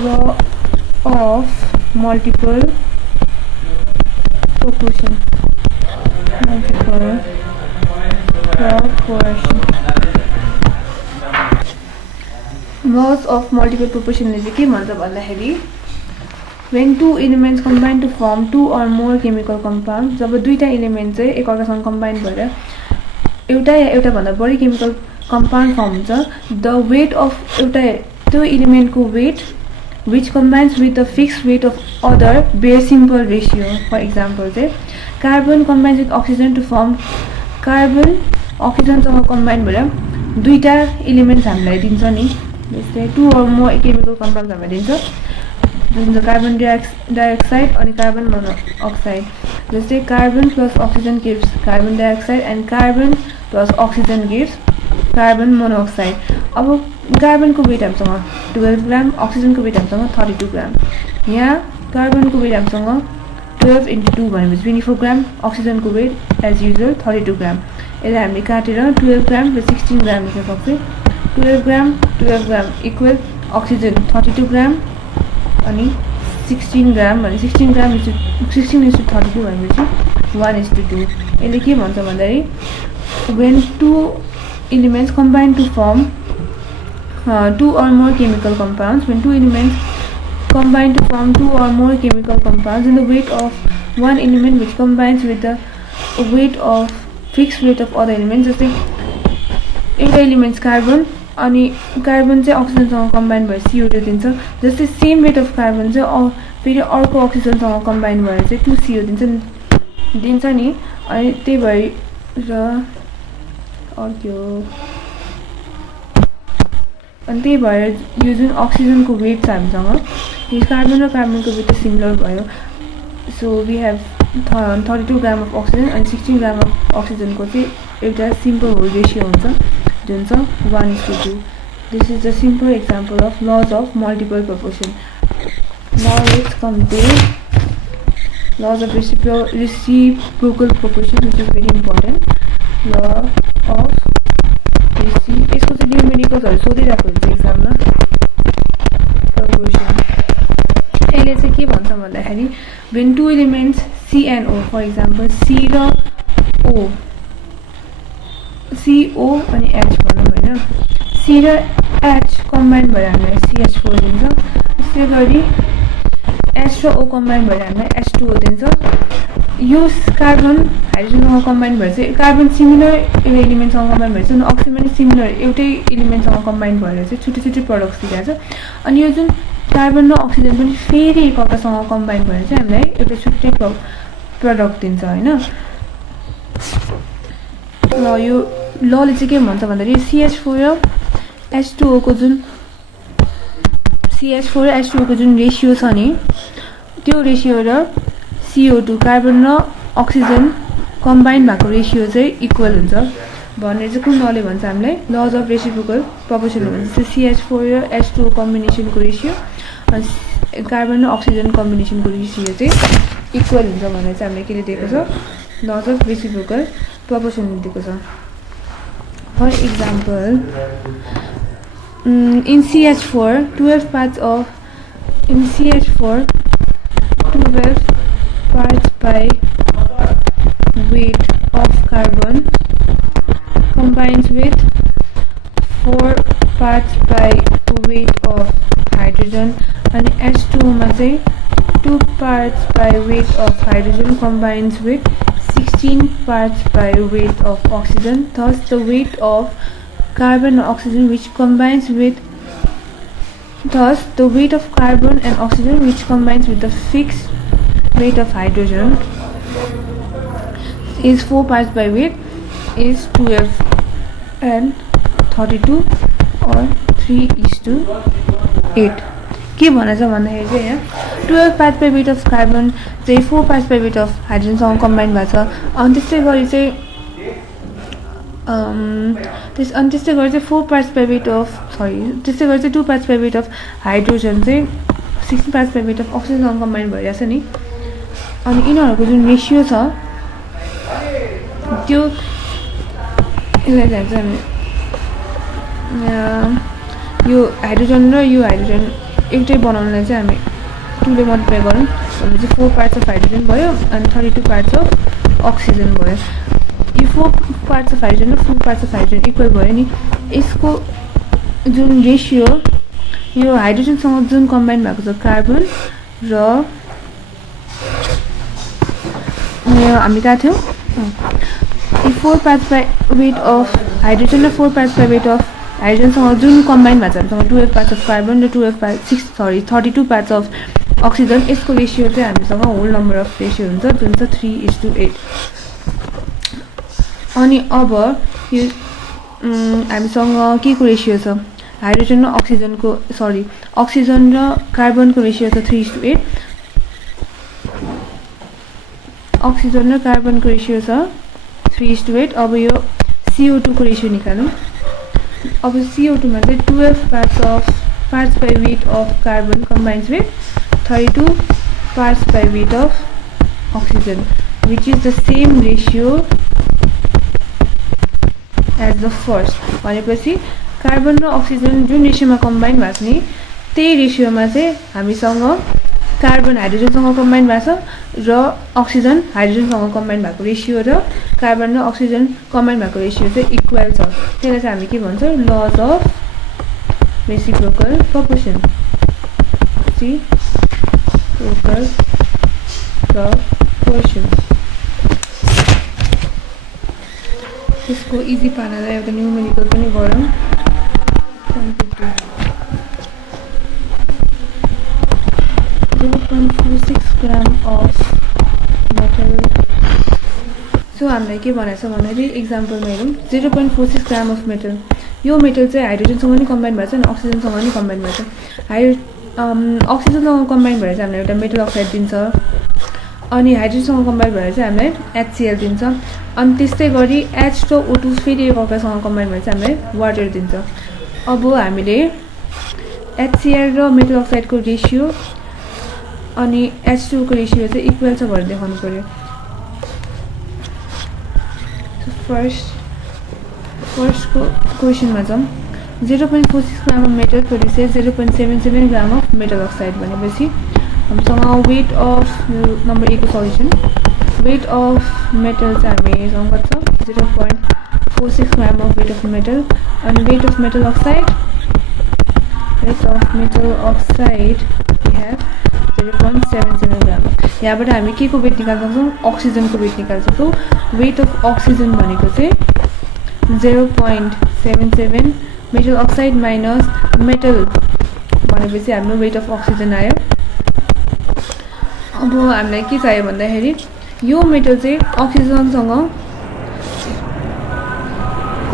law of multiple proportion. Laws of multiple proportion ले चाहिँ के भन्छ भन्दाखेरि when two elements combine to form two or more chemical compounds, जब दुईटा element चाहिँ एकअर्कासँग combine भएर एउटा या एउटा भन्दा बढी केमिकल कम्पाउन्ड फर्म हुन्छ, द वेट अफ एउटा त्यो एलिमेन्टको weight which combines with the fixed weight of other bear simple ratio. For example, carbon combines with oxygen to form carbon oxygen सँग कम्बाइन भएर दुईटा एलिमेन्ट्स हामीलाई दिन्छ नि, जस्तै two or more chemical compounds हामीलाई दिन्छ जुन चाहिँ कार्बन डाइअक्साइड अनि कार्बन मोनोअक्साइड, जस्तै carbon plus oxygen gives carbon dioxide and carbon plus oxygen gives carbon monoxide. अब कार्बनको वेट हामीसँग 12 ग्राम, अक्सिजनको वेट हामीसँग 32 ग्राम. यहाँ कार्बनको वेट हामीसँग 12 × 2 भनेपछि 24 ग्राम, अक्सिजनको वेट एज युजुअल 32 ग्राम. यसलाई हामीले काटेर 12 ग्राम र 16 ग्राम लेख्न सक्छौँ. 12 ग्राम इक्वल अक्सिजन 32 ग्राम अनि 16 ग्राम भने 16 ग्राम 16:32 भनेपछि 1:2. यसले के भन्छ भन्दाखेरि when two elements combine to form two or more chemical compounds, when two elements combine to form two or more chemical compounds, then the weight of one element which combines with the weight of fixed weight of other elements, जस्तै एउटा elements carbon अनि carbon चाहिँ अक्सिजनसँग combine भएर CO2 दिन्छ, जस्तै same weight of carbon चाहिँ फेरि अर्को अक्सिजनसँग कम्बाइन भएर चाहिँ 2CO दिन्छ नि. अनि त्यही भएर अनि त्यही भएर यो जुन अक्सिजनको वेट छ हामीसँग यो कार्बन र कार्बनको वेट सिमिलर भयो. So we have 32 gram of oxygen अनि 16 ग्राम अफ अक्सिजनको चाहिँ एउटा सिम्पल होल रेसियो हुन्छ जुन छ 1:2. This is the simple example of laws of multiple proportion. Now let's come to laws of reciprocal proportion which is very important. Law of यसको चाहिँ न्युमेरिकल्सहरू सोधिरहेको हुन्छ एक्जाममा. प्रोपोर्सन यसले चाहिँ के भन्छ भन्दाखेरि when two elements C and O, for example C र O, CO अनि H भनौँ होइन, C र H कम्बाइन भएर हामीलाई CH4 दिन्छ, त्यसै गरी H र O कम्बाइन भएर हामीलाई H2O दिन्छ. यो कार्बन हाइड्रोजनसँग कम्बाइन भएर चाहिँ कार्बन सिमिलर एउटा एलिमेन्टसँग कम्बाइन भएर चाहिँ अक्सिजन पनि सिमिलर एउटै एलिमेन्टसँग कम्बाइन भएर चाहिँ छुट्टै छुट्टै प्रडक्ट्स दिइरहेछ. अनि यो जुन कार्बन र अक्सिजन पनि फेरि एकअर्कासँग कम्बाइन भएर चाहिँ हामीलाई एउटा छुट्टै प्रडक्ट दिन्छ होइन. ल यो लले चाहिँ के भन्छ भन्दाखेरि CH4 र H2O को जुन रेसियो छ नि त्यो रेसियो र CO2 कार्बन र अक्सिजन कम्बाइन भएको रेसियो चाहिँ इक्वल हुन्छ भनेर चाहिँ कुन लले भन्छ हामीलाई लज अफ रेसिप्रोकल प्रोपोर्सन भन्छ. CH4 र H2O कम्बिनेसनको रेसियो अनि कार्बन र अक्सिजन कम्बिनेसनको रेसियो चाहिँ इक्वल हुन्छ भनेर चाहिँ हामीले के दिएको छ लज अफ रेसिप्रोकल प्रोपोर्सन दिएको छ. For example in CH4 12 parts by weight of carbon combines with 4 parts by weight of hydrogen and H2O मा चाहिँ 2 parts by weight of hydrogen combines with 16 parts by weight of oxygen. Thus the weight of carbon and oxygen which combines with the fixed weight of hydrogen is 4 parts by weight is 12 and 32 or 3:8 के भनेछ भन्दाखेरि चाहिँ यहाँ 12 parts per weight of carbon चाहिँ 4 parts per weight of hydrogen सँग combine भएको छ अनि त्यसै गरी चाहिँ 4 parts per weight of त्यसै गरी चाहिँ 2 parts per weight of hydrogen चाहिँ 16 parts per weight of oxygen सँग कम्बाइन भइरहेछ नि अनि यिनीहरुको जुन रेशियो छ त्यो यसलाई चाहिँ हामी यो हाइड्रोजन र यो हाइड्रोजन एउटै बनाउनलाई चाहिँ हामी 2 ले मल्टिप्लाई गरौँ भने चाहिँ 4 parts of hydrogen भयो अनि 32 parts of oxygen भयो यो 4 parts of hydrogen र 4 parts of hydrogen इक्वल भयो नि यसको जुन रेशियो यो हाइड्रोजन सँग जुन कम्बाइन भएको छ कार्बन र हामी कहाँ थियौं 4 parts per weight of hydrogen र 4 parts per weight of hydrogen सँग जुन कम्बाइन भएको छ हामीसँग 12 parts of carbon र 32 parts of oxygen यसको रेशियो चाहिँ हामीसँग होल नम्बर अफ रेशियो हुन्छ जुन चाहिँ 3:8 अनि अब यो हामीसँग के को रेशियो छ हाइड्रोजन र अक्सिजनको अक्सिजन र कार्बनको रेशियो छ 3:8 अक्सिजन र कार्बनको रेशियो छ 3:8 अब यो CO2 को रेशियो निकालौं अब CO2 मा चाहिँ 12 parts per weight of carbon combines with 32 parts per weight of oxygen which is the same ratio as the first भनेपछि कार्बन र अक्सिजन जुन रेशियोमा कम्बाइन भएको छ नि त्यही रेशियोमा चाहिँ हामीसँग कार्बन हाइड्रोजन सँग कम्बाइन भएको छ र अक्सिजन हाइड्रोजन सँग कम्बाइन भएको रेशियो र कार्बन र अक्सिजन कम्बाइन भएको रेशियो चाहिँ इक्वल छ त्यसलाई चाहिँ हामी के भन्छौं laws of reciprocal proportion reciprocal proportion यसको इजी पार्नलाई एउटा न्यूमेरिकल पनि गरौँ 0.46 gram of metal सो हामीलाई के भनेछ भन्दाखेरि एक्जाम्पलमा हेरौँ 0.46 gram of metal यो मेटल चाहिँ हाइड्रोजनसँग नि कम्बाइन भएको छ अनि अक्सिजनसँग नि कम्बाइन भएको छ अक्सिजनसँग कम्बाइन भएर चाहिँ हामीलाई एउटा मेटल अक्साइड दिन्छ अनि हाइड्रोजनसँग कम्बाइन भएर चाहिँ हामीलाई HCl दिन्छ अनि त्यस्तै गरी H र O2 फेरि एकअर्कासँग कम्बाइन भएर चाहिँ हामीलाई वाटर दिन्छ अब हामीले HCl र मेटल अक्साइडको रेशियो अनि H2 को रेशियो चाहिँ इक्वल छ भनेर देखाउनु पर्यो फर्स्ट को क्वेशनमा जाउँ 0.46 gram of metal produces 0.77 gram of metal oxide भनेपछि हामीसँग वेट अफ नम्बर ए को सल्युसन वेट अफ मेटल चाहिँ हामीसँग कति छ 0.46 gram of weight of metal अनि weight of metal oxide we have 0.77 gram यहाँबाट हामी के को वेट निकाल्न सक्छौं अक्सिजन को वेट निकाल्न सक्छौं वेट अफ अक्सिजन भनेको चाहिँ 0.77 मेटल अक्साइड माइनस मेटल भनेपछि हाम्रो वेट अफ अक्सिजन आयो अब हामीलाई के चाहियो भन्दाखेरि यो मेटल चाहिँ अक्सिजनसँग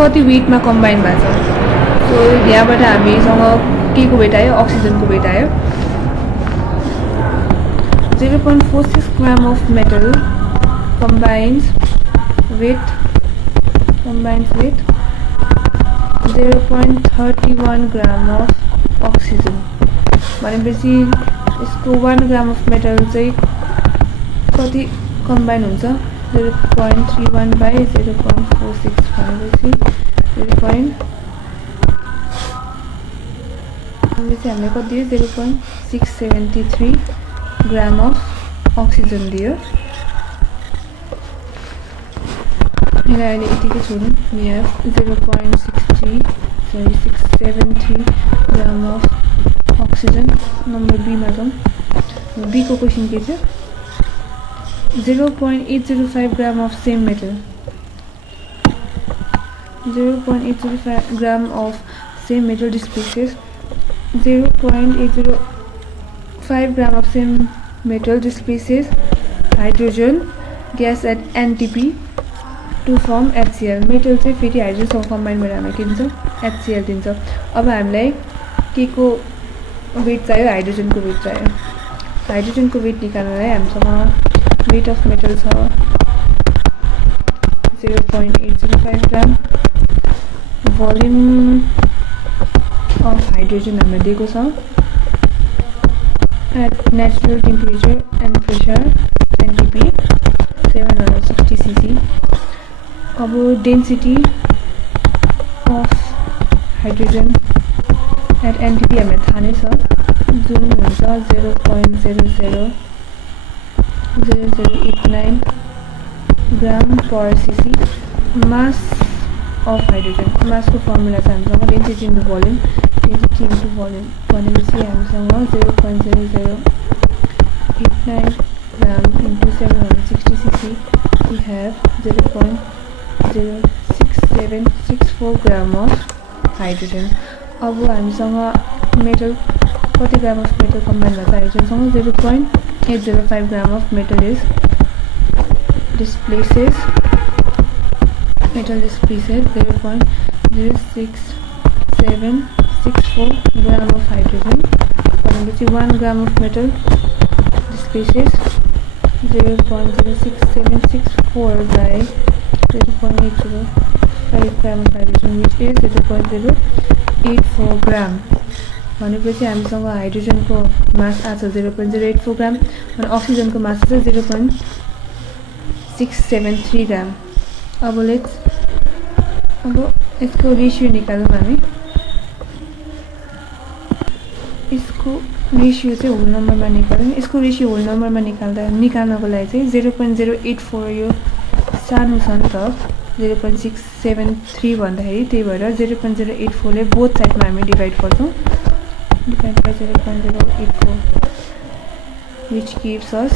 कति वेटमा कम्बाइन भएको छ सो यहाँबाट हामीसँग के को वेट आयो अक्सिजन को वेट आयो 0.46 gram of metal combines with 0.31 gram of oxygen भनेपछि यसको 1 gram of metal चाहिँ कति कम्बाइन हुन्छ 0.31 by 0.46 भनेपछि 0.673 gram of oxygen दियो यसलाई अहिले यतिकै छोडौँ we have 0.673 gram of oxygen number B मा जाउँ बी को क्वेशन के थियो 0.805 gram of same metal 0.805 gram of same metal displaces 0.805 gram of same metal displaces hydrogen gas at NTP to form HCl. Metal चाहिँ फेरि हाइड्रोजनसँग combine भएर हामी के दिन्छ HCl दिन्छ. अब हामीलाई के को वेट चाहियो हाइड्रोजनको वेट चाहियो. हाइड्रोजनको वेट निकाल्नलाई हामीसँग वेट अफ मेटल छ 0.805 ग्राम. भोल्युम अफ हाइड्रोजन हामीलाई दिएको छ at natural temperature and pressure NTP 760 cc. अब density of hydrogen at NTP हमें थाहा नै छ जुन हुन्छ 0.000089 ग्राम पर cc. mass of hydrogen, mass को formula छ हामीसँग density into volume, density into volume भनेपछि हामीसँग 0.0089 gram into 760 cc. we have 0.06764 gram of hydrogen. अब हामीसँग मेटल कति ग्राम अफ मेटल कम्बाइन भएको हाइड्रोजनसँग 0.805 ग्राम of metal is displaces metal displaces 0.06764 gram of hydrogen. भनेपछि 1 gram of metal displaces 0.06764 by 0.805 gram of hydrogen, which is 0.084 gram. भनेपछि हामीसँग हाइड्रोजनको मास आज 0.084 ग्राम अनि अक्सिजनको मास चाहिँ 0.673 ग्राम. अब यसको रेशियो निकालौँ हामी. यसको रेशियो चाहिँ होल नम्बरमा निकालौँ. यसको रेशियो होल नम्बरमा निकाल्नको लागि चाहिँ 0.084 यो सानो छ नि त 0.673 भन्दाखेरि त्यही भएर 0.084 ले बोथ साइडमा हामी डिभाइड गर्छौँ. Divide by 0.084 which gives us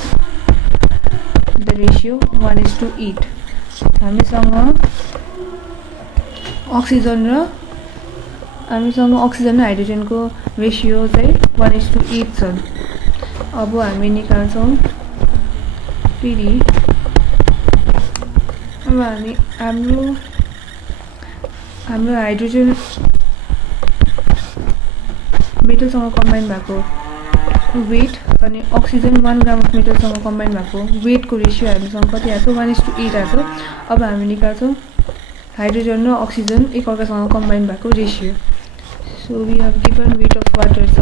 the ratio 1:8. हामीसँग अक्सिजन र हाइड्रोजनको रेशियो चाहिँ 1:8 छ. अब हामी निकाल्छौँ फेरि. अब हाम्रो हाइड्रोजन मेटलसँग कम्बाइन भएको वेट अनि अक्सिजन 1 ग्राम अफ मेटलसँग कम्बाइन भएको वेटको रेशियो हामीसँग कति आएको 1:8 आएको. अब हामी निकाल्छौँ हाइड्रोजन र अक्सिजन एकअर्कासँग कम्बाइन भएको ratio. So we have given weight of water छ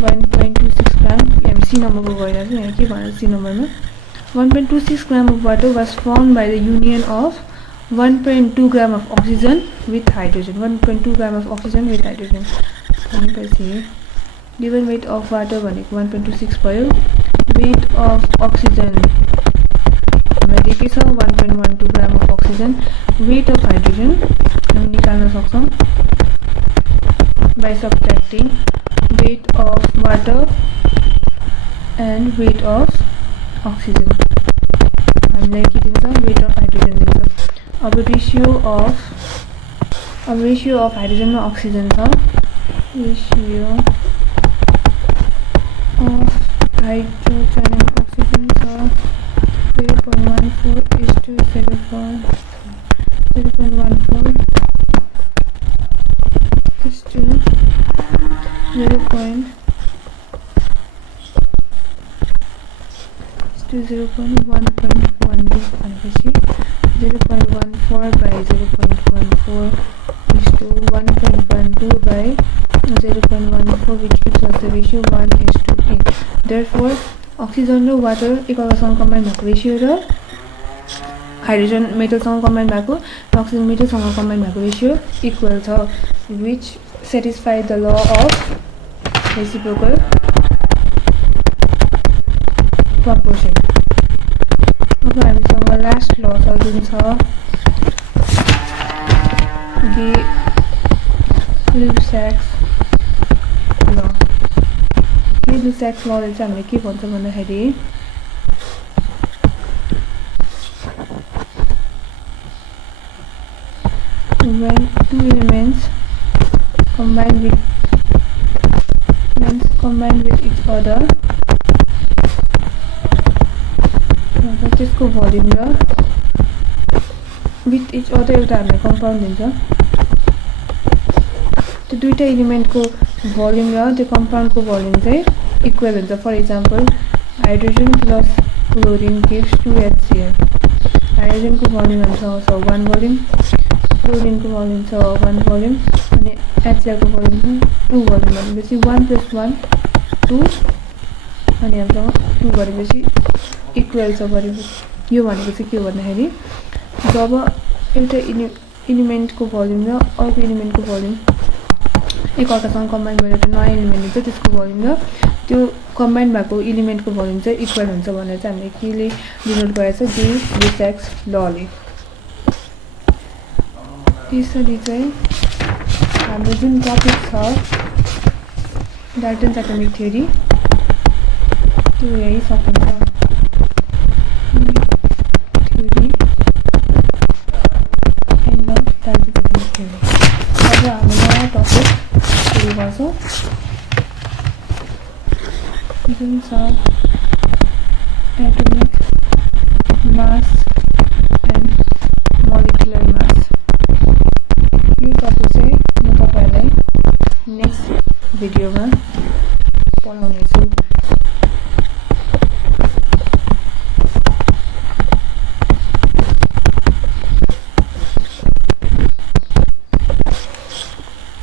1.26 ग्राम. हामी सी नम्बरको गइरहेको छौँ. यहाँ के भन्छ सी नम्बरमा 1.26 gram of water was formed by the union of 1.2 gram of oxygen with hydrogen. 1.2 gram of oxygen with hydrogen. भनेपछि given weight of water भनेको 1.26 भयो. weight of oxygen हामीलाई दिएकै छ 1.12 gram of oxygen. weight of hydrogen हामी निकाल्न सक्छौँ by subtracting weight of water and weight of oxygen. हामीलाई के दिन्छ weight of hydrogen दिन्छ. अब रेशियो अफ हाइड्रोजन र अक्सिजन छ ratio of hydrogen and oxygen छ 0.14:0.14 0.1.12 भनेपछि 0.14 by 0.14 1.12 by 0.14 which gives us the ratio 1:8. Therefore oxygen र water एकअर्कासँग कम्बाइन भएको रेशियो र हाइड्रोजन मेटलसँग कम्बाइन भएको र अक्सिजन मेटलसँग कम्बाइन भएको रेशियो इक्वल छ, which satisfy the law of reciprocal proportion. अब हामीसँग लास्ट ल छ जुन छ गे-लुसाक्स ल. गे-लुसाक्स लले चाहिँ हामीले के भन्छ भन्दाखेरि when two elements combine with each other त्यसको भोल्युम र विथ इच अदर एउटा हामीले कम्पाउन्ड दिन्छ त्यो दुईटा एलिमेन्टको भोल्युम र त्यो कम्पाउन्डको भोल्युम चाहिँ इक्वल हुन्छ for example hydrogen plus chlorine gives 2HCl हाइड्रोजनको भोल्युम हुन्छ 1 भोल्युम क्लोरिनको भोल्युम छ 1 भोल्युम अनि HCl को भोल्युम 2 भोल्युम भनेपछि 1 + 1 2 अनि हामीसँग 2 गरेपछि इक्वल छ भनेपछि यो भनेको चाहिँ के हो भन्दाखेरि जब एउटा एलिमेन्टको भोल्युम र अर्को एलिमेन्टको भोल्युम एकअर्कासँग कम्बाइन भएर एउटा नयाँ एलिमेन्ट हुन्छ त्यसको भोल्युम र त्यो कम्बाइन भएको एलिमेन्टको भोल्युम चाहिँ इक्वल हुन्छ भनेर चाहिँ हामीले केले डिनोट गरेको छ डिराक्स लले त्यसरी चाहिँ हाम्रो जुन टपिक छ डाल्टन्स एटमिक थ्योरी त्यो यही सकिन्छ theory and of Dalton's atomic theory अब हामी नयाँ टपिक सुरु गर्छौँ जुन छ atomic mass and molecular mass यो टपिक चाहिँ म तपाईहरुलाई नेक्स्ट भिडियोमा पढाउने